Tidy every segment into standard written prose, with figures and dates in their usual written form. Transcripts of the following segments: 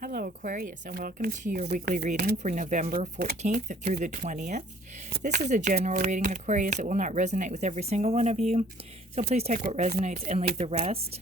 Hello Aquarius, and welcome to your weekly reading for November 14th through the 20th. This is a general reading, Aquarius. It will not resonate with every single one of you, so please take what resonates and leave the rest.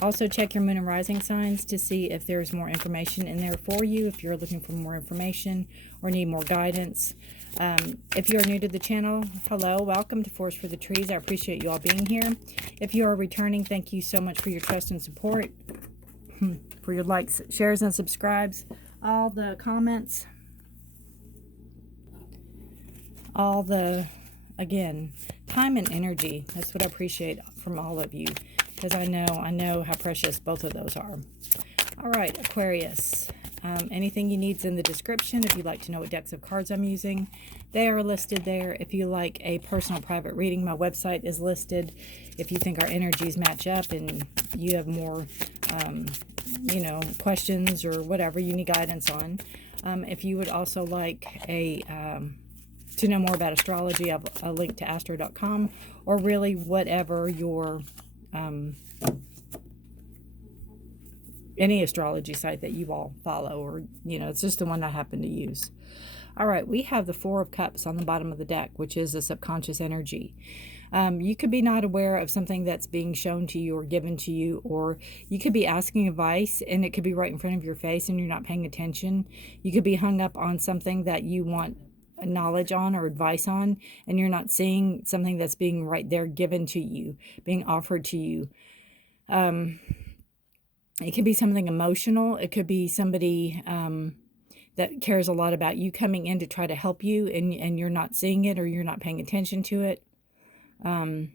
Also check your moon and rising signs to see if there's more information in there for you, if you're looking for more information or need more guidance. If you are new to the channel, hello, welcome to Forest for the Trees. I appreciate you all being here. If you are returning, thank you so much for your trust and support, for your likes, shares, and subscribes, all the comments, all the, again, time and energy. That's what I appreciate from all of you, because I know how precious both of those are. All right, Aquarius. Anything you need is in the description. If you'd like to know what decks of cards I'm using, they are listed there. If you like a personal private reading, my website is listed. If you think our energies match up and you have more, questions or whatever you need guidance on. If you would also like to know more about astrology, I have a link to astro.com, or really whatever your any astrology site that you all follow, or it's just the one I happen to use. All right, we have the Four of Cups on the bottom of the deck, which is the subconscious energy. You could be not aware of something that's being shown to you or given to you, or you could be asking advice and it could be right in front of your face and you're not paying attention. You could be hung up on something that you want knowledge on or advice on, and you're not seeing something that's being right there given to you, being offered to you. It could be something emotional. It could be somebody that cares a lot about you coming in to try to help you, and you're not seeing it or you're not paying attention to it. I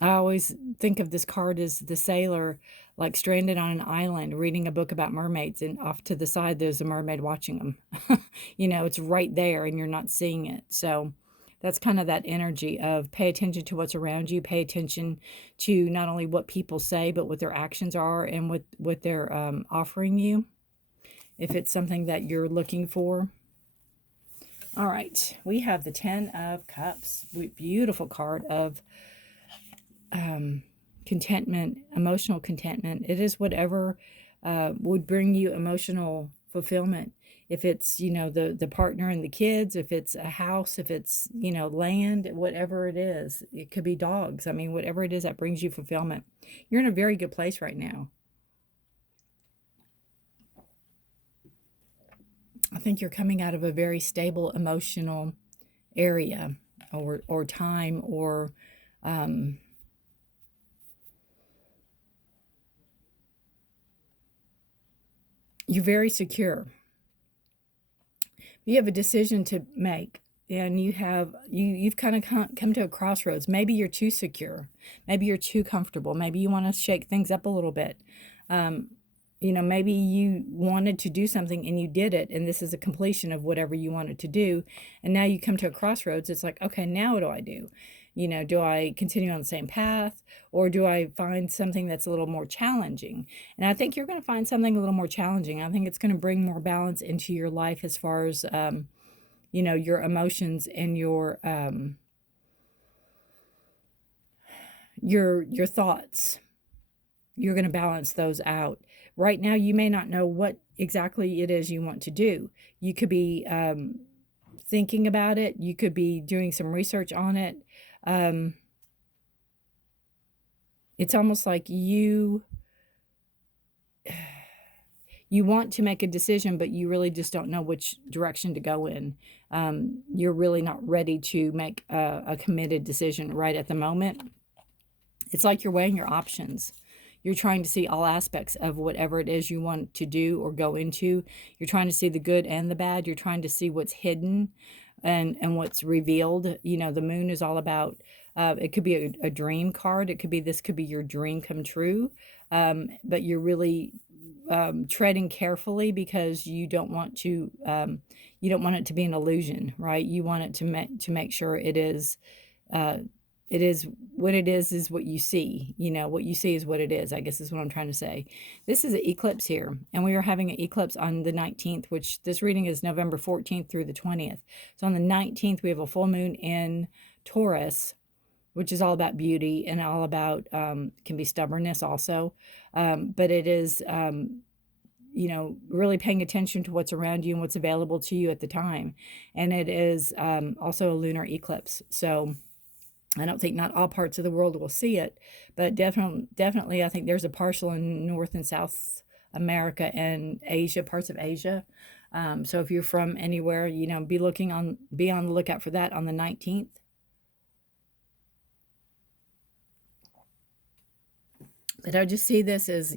always think of this card as the sailor, like stranded on an island reading a book about mermaids, and off to the side there's a mermaid watching them. It's right there and you're not seeing it. So that's kind of that energy of pay attention to what's around you. Pay attention to not only what people say, but what their actions are and what they're offering you, if it's something that you're looking for. All right, we have the Ten of Cups. Beautiful card of contentment, emotional contentment. It is whatever would bring you emotional fulfillment. If it's, the partner and the kids, if it's a house, if it's, land, whatever it is. It could be dogs. I mean, whatever it is that brings you fulfillment. You're in a very good place right now. I think you're coming out of a very stable emotional area or time, or you're very secure. You have a decision to make, and you've kind of come to a crossroads. Maybe you're too secure. Maybe you're too comfortable. Maybe you want to shake things up a little bit. Maybe you wanted to do something and you did it, and this is a completion of whatever you wanted to do. And now you come to a crossroads. It's like, okay, now what do I do? Do I continue on the same path, or do I find something that's a little more challenging? And I think you're going to find something a little more challenging. I think it's going to bring more balance into your life as far as, your emotions and your thoughts. You're going to balance those out. Right now, you may not know what exactly it is you want to do. You could be thinking about it. You could be doing some research on it. It's almost like you want to make a decision, but you really just don't know which direction to go in. You're really not ready to make a committed decision right at the moment. It's like you're weighing your options. You're trying to see all aspects of whatever it is you want to do or go into. You're trying to see the good and the bad. You're trying to see what's hidden and what's revealed. The moon is all about, it could be a dream card. This could be your dream come true. But you're really treading carefully, because you don't want it to be an illusion, right? You want it to make sure it is what it is what you see. What you see is what it is, I guess is what I'm trying to say. This is an eclipse here, and we are having an eclipse on the 19th, which this reading is November 14th through the 20th. So on the 19th, we have a full moon in Taurus, which is all about beauty and all about, can be stubbornness also. But it is, really paying attention to what's around you and what's available to you at the time. And it is also a lunar eclipse. So I don't think not all parts of the world will see it, but definitely I think there's a partial in North and South America and Asia, parts of Asia. So if you're from anywhere, be on the lookout for that on the 19th. But I just see this as,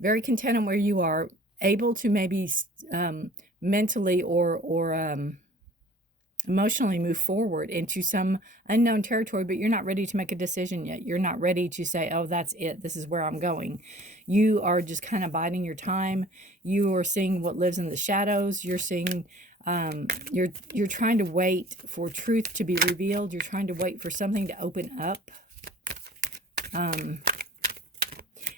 very content on where you are, able to maybe mentally or emotionally move forward into some unknown territory, but you're not ready to make a decision yet. You're not ready to say, oh, that's it. This is where I'm going. You are just kind of biding your time. You are seeing what lives in the shadows. You're seeing, you're trying to wait for truth to be revealed. You're trying to wait for something to open up.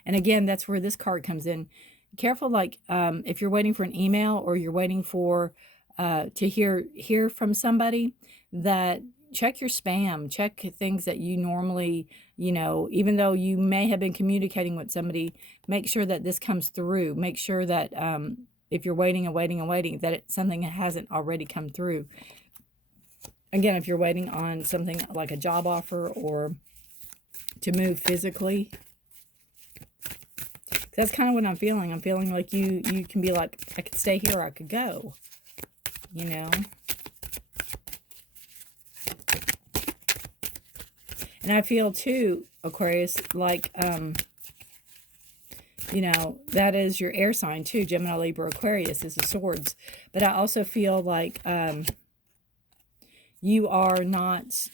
And again, that's where this card comes in. Careful, like if you're waiting for an email or you're waiting for to hear from somebody, that check your spam, check things that you normally, even though you may have been communicating with somebody, make sure that this comes through. Make sure that if you're waiting and waiting and waiting, that it's something that hasn't already come through. Again, if you're waiting on something like a job offer or to move physically, that's kind of what I'm feeling. I'm feeling like you can be like, I could stay here or I could go, And I feel too, Aquarius, like, that is your air sign too. Gemini, Libra, Aquarius is the swords. But I also feel like you are not...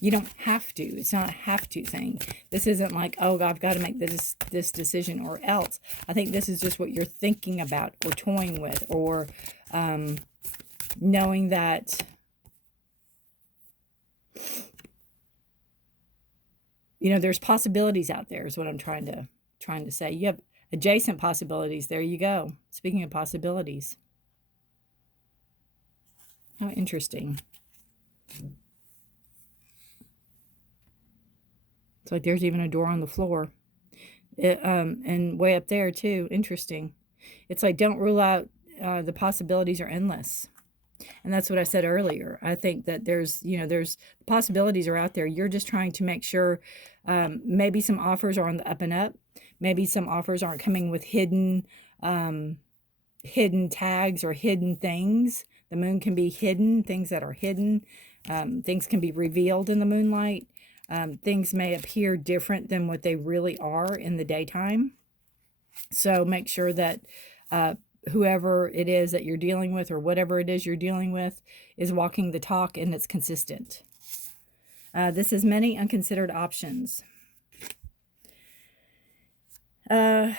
You don't have to. It's not a have to thing. This isn't like, oh, I've got to make this decision or else. I think this is just what you're thinking about or toying with or knowing that, there's possibilities out there is what I'm trying to say. You have adjacent possibilities. There you go. Speaking of possibilities. How interesting. It's like there's even a door on the floor. And way up there too. Interesting. It's like don't rule out the possibilities are endless. And that's what I said earlier. I think that there's possibilities are out there. You're just trying to make sure maybe some offers are on the up and up. Maybe some offers aren't coming with hidden tags or hidden things. The moon can be hidden, things that are hidden. Things can be revealed in the moonlight. Things may appear different than what they really are in the daytime. So make sure that whoever it is that you're dealing with or whatever it is you're dealing with is walking the talk and it's consistent. This is many unconsidered options. Let's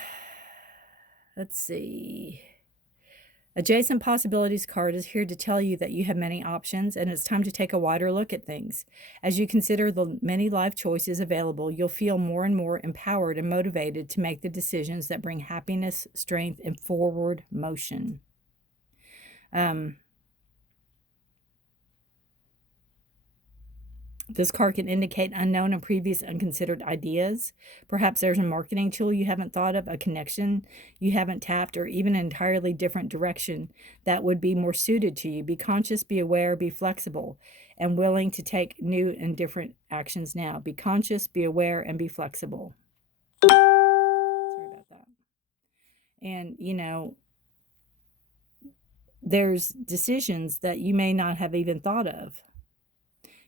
see. Adjacent Possibilities card is here to tell you that you have many options and it's time to take a wider look at things. As you consider the many life choices available, you'll feel more and more empowered and motivated to make the decisions that bring happiness, strength, and forward motion. This card can indicate unknown and previous unconsidered ideas. Perhaps there's a marketing tool you haven't thought of, a connection you haven't tapped, or even an entirely different direction that would be more suited to you. Be conscious, be aware, be flexible, and willing to take new and different actions now. Be conscious, be aware, and be flexible. Sorry about that. And, there's decisions that you may not have even thought of.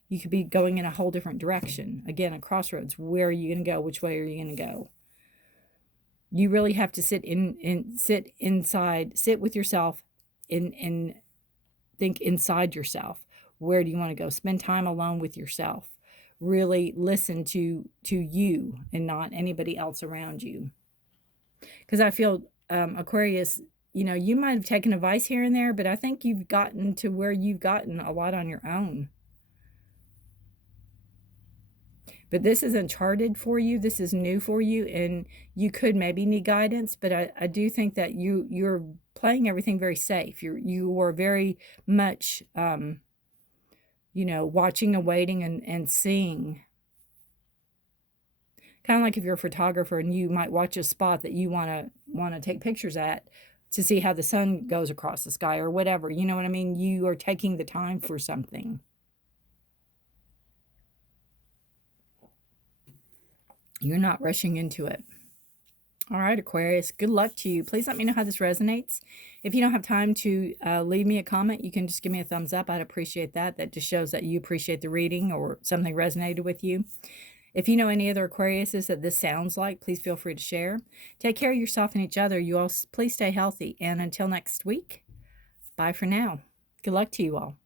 You could be going in a whole different direction. Again, a crossroads. Where are you going to go? Which way are you going to go? You really have to sit with yourself and think inside yourself. Where do you want to go? Spend time alone with yourself. Really listen to you and not anybody else around you. Because I feel, Aquarius, you might have taken advice here and there, but I think you've gotten to where you've gotten a lot on your own. But this is uncharted for you. This is new for you, and you could maybe need guidance. But I do think that you're playing everything very safe. You are very much, you know, watching and waiting and seeing. Kind of like if you're a photographer and you might watch a spot that you want to take pictures at to see how the sun goes across the sky or whatever. You know what I mean? You are taking the time for something. You're not rushing into it. All right, Aquarius, good luck to you. Please let me know how this resonates. If you don't have time to leave me a comment, you can just give me a thumbs up. I'd appreciate that. That just shows that you appreciate the reading or something resonated with you. If you know any other Aquariuses that this sounds like, please feel free to share. Take care of yourself and each other. You all please stay healthy. And until next week, bye for now. Good luck to you all.